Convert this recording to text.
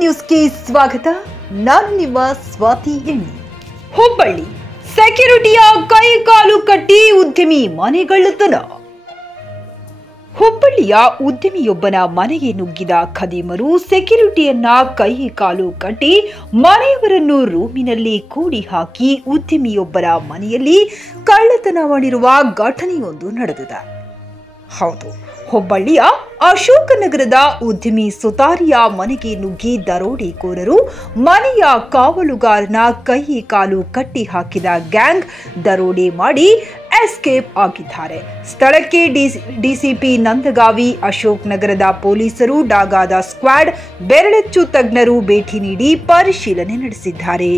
ನ್ಯೂಸ್ಗೆ ಸ್ವಾಗತ. ನಾನು ನಿಮ್ಮ ಸ್ವಾತಿ ಎಣ್ಣಿ. ಹುಬ್ಬಳ್ಳಿ ಸೆಕ್ಯೂರಿಟಿಯ ಕೈ ಕಾಲು ಕಟ್ಟಿ ಉದ್ಯಮಿ ಮನೆಗಳ್ಳತನ. ಹುಬ್ಬಳ್ಳಿಯ ಉದ್ಯಮಿಯೊಬ್ಬನ ಮನೆಗೆ ನುಗ್ಗಿದ ಖದೀಮರು ಸೆಕ್ಯೂರಿಟಿಯನ್ನ ಕೈ ಕಾಲು ಕಟ್ಟಿ ಮನೆಯವರನ್ನು ರೂಮಿನಲ್ಲಿ ಕೂಡಿ ಹಾಕಿ ಉದ್ಯಮಿಯೊಬ್ಬರ ಮನೆಯಲ್ಲಿ ಕಳ್ಳತನ ಮಾಡಿರುವ ಘಟನೆಯೊಂದು ನಡೆದಿದೆ. ಹೌದು, ಹುಬ್ಬಳ್ಳಿಯ ಅಶೋಕನಗರದ ಉದ್ಯಮಿ ಸುತಾರಿಯ ಮನೆಗೆ ನುಗ್ಗಿ ದರೋಡೆಕೋರರು ಮನೆಯ ಕಾವಲುಗಾರನ ಕೈ ಕಾಲು ಕಟ್ಟಿ ಹಾಕಿದ ಗ್ಯಾಂಗ್ ದರೋಡೆ ಮಾಡಿ ಎಸ್ಕೇಪ್ ಆಗಿದ್ದಾರೆ. ಸ್ಥಳಕ್ಕೆ ಡಿಸಿಪಿ ನಂದಗಾವಿ, ಅಶೋಕ್ ನಗರದ ಪೊಲೀಸರು, ಡಾಗಾದ ಸ್ಕ್ವಾಡ್, ಬೆರಳಚ್ಚು ತಜ್ಞರು ಭೇಟಿ ನೀಡಿ ಪರಿಶೀಲನೆ ನಡೆಸಿದ್ದಾರೆ.